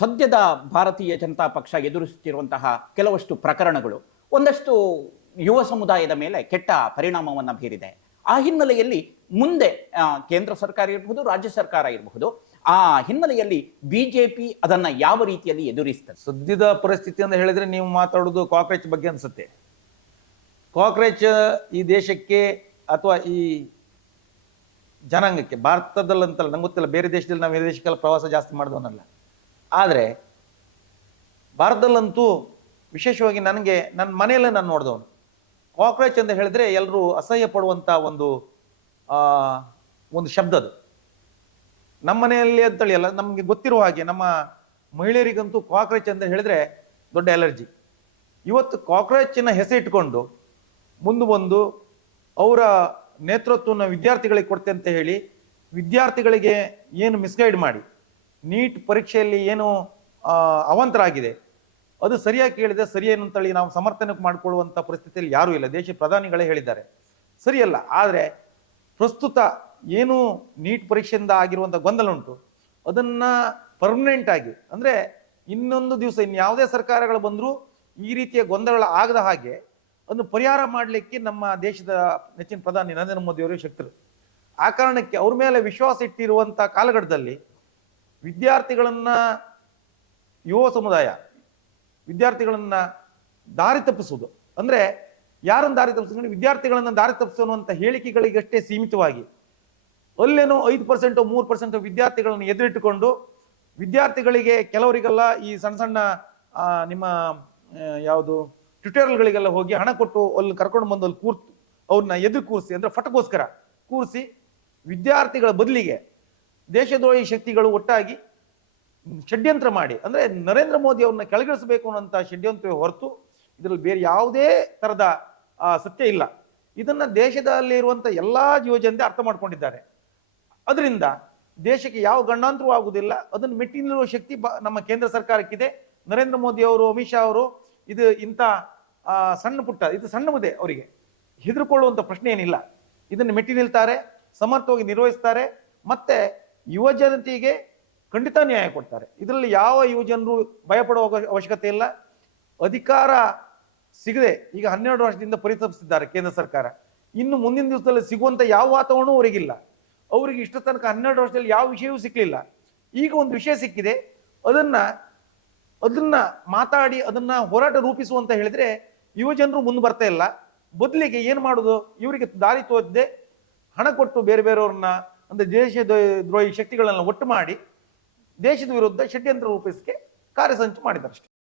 ಸದ್ಯದ ಭಾರತೀಯ ಜನತಾ ಪಕ್ಷ ಎದುರಿಸುತ್ತಿರುವಂತಹ ಕೆಲವಷ್ಟು ಪ್ರಕರಣಗಳು ಒಂದಷ್ಟು ಯುವ ಸಮುದಾಯದ ಮೇಲೆ ಕೆಟ್ಟ ಪರಿಣಾಮವನ್ನು ಬೀರಿದೆ. ಆ ಹಿನ್ನೆಲೆಯಲ್ಲಿ ಮುಂದೆ ಕೇಂದ್ರ ಸರ್ಕಾರ ಇರಬಹುದು, ರಾಜ್ಯ ಸರ್ಕಾರ ಇರಬಹುದು, ಆ ಹಿನ್ನೆಲೆಯಲ್ಲಿ ಬಿಜೆಪಿ ಅದನ್ನ ಯಾವ ರೀತಿಯಲ್ಲಿ ಎದುರಿಸ್ತದೆ? ಸದ್ಯದ ಪರಿಸ್ಥಿತಿ ಅಂತ ಹೇಳಿದ್ರೆ ನೀವು ಮಾತಾಡೋದು ಕಾಕ್ರೋಚ್ ಬಗ್ಗೆ ಅನ್ಸುತ್ತೆ. ಕಾಕ್ರೋಚ್ ಈ ದೇಶಕ್ಕೆ ಅಥವಾ ಈ ಜನಾಂಗಕ್ಕೆ, ಭಾರತದಲ್ಲಂತಲ್ಲ, ನಂಗೆ ಗೊತ್ತಿಲ್ಲ, ಬೇರೆ ದೇಶದಲ್ಲಿ ನಾವು ದೇಶಕ್ಕೆಲ್ಲ ಪ್ರವಾಸ ಜಾಸ್ತಿ ಮಾಡಿದವನಲ್ಲ, ಆದರೆ ಭಾರತದಲ್ಲಂತೂ ವಿಶೇಷವಾಗಿ ನನಗೆ ನನ್ನ ಮನೆಯಲ್ಲೇ ನಾನು ನೋಡಿದವನು. ಕಾಕ್ರೋಚ್ ಅಂತ ಹೇಳಿದ್ರೆ ಎಲ್ಲರೂ ಅಸಹ್ಯ ಪಡುವಂಥ ಒಂದು ಶಬ್ದ ಅದು. ನಮ್ಮ ಮನೆಯಲ್ಲಿ ಅಂತೇಳಿ ಅಲ್ಲ, ನಮಗೆ ಗೊತ್ತಿರುವ ಹಾಗೆ ನಮ್ಮ ಮಹಿಳೆಯರಿಗಂತೂ ಕಾಕ್ರೋಚ್ ಅಂತ ಹೇಳಿದ್ರೆ ದೊಡ್ಡ ಅಲರ್ಜಿ. ಇವತ್ತು ಕಾಕ್ರೋಚಿನ ಹೆಸರಿಟ್ಕೊಂಡು ಮುಂದೆ ಬಂದು ಅವರ ನೇತೃತ್ವವನ್ನು ವಿದ್ಯಾರ್ಥಿಗಳಿಗೆ ಕೊಡ್ತೆ ಅಂತ ಹೇಳಿ ವಿದ್ಯಾರ್ಥಿಗಳಿಗೆ ಏನು ಮಿಸ್ಗೈಡ್ ಮಾಡಿ ನೀಟ್ ಪರೀಕ್ಷೆಯಲ್ಲಿ ಏನು ಅವಾಂತರಾಗಿದೆ ಅದು ಸರಿಯಾಗಿ ಕೇಳಿದೆ, ಸರಿ ಏನು ಅಂತೇಳಿ ನಾವು ಸಮರ್ಥನೆ ಮಾಡಿಕೊಳ್ಳುವಂಥ ಪರಿಸ್ಥಿತಿಯಲ್ಲಿ ಯಾರೂ ಇಲ್ಲ. ದೇಶ ಪ್ರಧಾನಿಗಳೇ ಹೇಳಿದ್ದಾರೆ ಸರಿಯಲ್ಲ. ಆದರೆ ಪ್ರಸ್ತುತ ಏನು ನೀಟ್ ಪರೀಕ್ಷೆಯಿಂದ ಆಗಿರುವಂಥ ಗೊಂದಲ ಉಂಟು ಅದನ್ನು ಪರ್ಮನೆಂಟ್ ಆಗಿ, ಅಂದರೆ ಇನ್ನೊಂದು ದಿವಸ ಇನ್ಯಾವುದೇ ಸರ್ಕಾರಗಳು ಬಂದರೂ ಈ ರೀತಿಯ ಗೊಂದಲ ಆಗದ ಹಾಗೆ ಅದನ್ನು ಪರಿಹಾರ ಮಾಡಲಿಕ್ಕೆ ನಮ್ಮ ದೇಶದ ನೆಚ್ಚಿನ ಪ್ರಧಾನಿ ನರೇಂದ್ರ ಮೋದಿ ಅವರು ಶಕ್ತರು. ಆ ಕಾರಣಕ್ಕೆ ಅವ್ರ ಮೇಲೆ ವಿಶ್ವಾಸ ಇಟ್ಟಿರುವಂಥ ಕಾಲಘಟ್ಟದಲ್ಲಿ ವಿದ್ಯಾರ್ಥಿಗಳನ್ನ, ಯುವ ಸಮುದಾಯ ವಿದ್ಯಾರ್ಥಿಗಳನ್ನ ದಾರಿ ತಪ್ಪಿಸುವುದು, ಅಂದ್ರೆ ಯಾರನ್ನು ದಾರಿ ತಪ್ಪಿಸ್ಕೊಂಡು ವಿದ್ಯಾರ್ಥಿಗಳನ್ನ ದಾರಿ ತಪ್ಪಿಸುವಂತ ಹೇಳಿಕೆಗಳಿಗಷ್ಟೇ ಸೀಮಿತವಾಗಿ ಅಲ್ಲೇನೋ 5% 3% ವಿದ್ಯಾರ್ಥಿಗಳನ್ನು ಎದುರಿಟ್ಟುಕೊಂಡು ವಿದ್ಯಾರ್ಥಿಗಳಿಗೆ, ಕೆಲವರಿಗೆಲ್ಲ ಈ ಸಣ್ಣ ಸಣ್ಣ ನಿಮ್ಮ ಯಾವುದು ಟ್ಯುಟೋರಿಯಲ್ಗಳಿಗೆಲ್ಲ ಹೋಗಿ ಹಣ ಕೊಟ್ಟು ಅಲ್ಲಿ ಕರ್ಕೊಂಡು ಬಂದು ಅಲ್ಲಿ ಅವ್ರನ್ನ ಎದುರು ಕೂರಿಸಿ, ಅಂದ್ರೆ ಫಟಗೋಸ್ಕರ ಕೂರಿಸಿ ವಿದ್ಯಾರ್ಥಿಗಳ ಬದಲಿಗೆ ದೇಶದ್ರೋಹಿ ಶಕ್ತಿಗಳು ಒಟ್ಟಾಗಿ ಷಡ್ಯಂತ್ರ ಮಾಡಿ, ಅಂದ್ರೆ ನರೇಂದ್ರ ಮೋದಿ ಅವ್ರನ್ನ ಕೆಳಗಿಳಿಸಬೇಕು ಅನ್ನೋಂಥ ಷಡ್ಯಂತ್ರವೇ ಹೊರತು ಇದರಲ್ಲಿ ಬೇರೆ ಯಾವುದೇ ತರದ ಸತ್ಯ ಇಲ್ಲ. ಇದನ್ನ ದೇಶದಲ್ಲಿ ಇರುವಂತ ಎಲ್ಲಾ ಯುವಜನತೆ ಅರ್ಥ ಮಾಡ್ಕೊಂಡಿದ್ದಾರೆ. ಅದರಿಂದ ದೇಶಕ್ಕೆ ಯಾವ ಗಂಡಾಂತರವೂ ಆಗುವುದಿಲ್ಲ. ಅದನ್ನು ಮೆಟ್ಟಿ ನಿಲ್ಲುವ ಶಕ್ತಿ ನಮ್ಮ ಕೇಂದ್ರ ಸರ್ಕಾರಕ್ಕಿದೆ. ನರೇಂದ್ರ ಮೋದಿ ಅವರು, ಅಮಿತ್ ಶಾ ಅವರು ಇದು ಇಂಥ ಸಣ್ಣ ಪುಟ್ಟ, ಇದು ಸಣ್ಣ ಮುದೆ, ಅವರಿಗೆ ಹೆದರ್ಕೊಳ್ಳುವಂಥ ಪ್ರಶ್ನೆ ಏನಿಲ್ಲ. ಇದನ್ನು ಮೆಟ್ಟಿ ನಿಲ್ತಾರೆ, ಸಮರ್ಥವಾಗಿ ನಿರ್ವಹಿಸ್ತಾರೆ, ಮತ್ತೆ ಯುವ ಜನತೆಗೆ ಖಂಡಿತ ನ್ಯಾಯ ಕೊಡ್ತಾರೆ. ಇದರಲ್ಲಿ ಯಾವ ಯುವ ಜನರು ಭಯಪಡುವ ಅವಶ್ಯಕತೆ ಇಲ್ಲ. ಅಧಿಕಾರ ಸಿಗದೆ ಈಗ 12 ವರ್ಷದಿಂದ ಪರಿತಪಿಸಿದ್ದಾರೆ ಕೇಂದ್ರ ಸರ್ಕಾರ. ಇನ್ನು ಮುಂದಿನ ದಿವಸದಲ್ಲಿ ಸಿಗುವಂತ ಯಾವ ವಾತಾವರಣ ಅವರಿಗಿಲ್ಲ. ಅವರಿಗೆ ಇಷ್ಟ ತನಕ 12 ವರ್ಷದಲ್ಲಿ ಯಾವ ವಿಷಯವೂ ಸಿಕ್ಕಲಿಲ್ಲ. ಈಗ ಒಂದು ವಿಷಯ ಸಿಕ್ಕಿದೆ, ಅದನ್ನ ಮಾತಾಡಿ ಅದನ್ನ ಹೋರಾಟ ರೂಪಿಸುವಂತ ಹೇಳಿದ್ರೆ ಯುವ ಜನರು ಮುಂದೆ ಬರ್ತಾ ಇಲ್ಲ. ಬದಲಿಗೆ ಏನ್ ಮಾಡುದು, ಇವರಿಗೆ ದಾರಿ ತೋಚದೆ ಹಣ ಕೊಟ್ಟು ಬೇರೆ ಬೇರೆಯವ್ರನ್ನ, ಅಂದ್ರೆ ದೇಶದ ದ್ರೋಹಿ ಶಕ್ತಿಗಳನ್ನ ಒಟ್ಟು ಮಾಡಿ ದೇಶದ ವಿರುದ್ಧ ಷಡ್ಯಂತ್ರ ರೂಪಿಸಕ್ಕೆ ಕಾರ್ಯಸಂಚು ಮಾಡಿದ್ದಾರೆ ಅಷ್ಟೇ.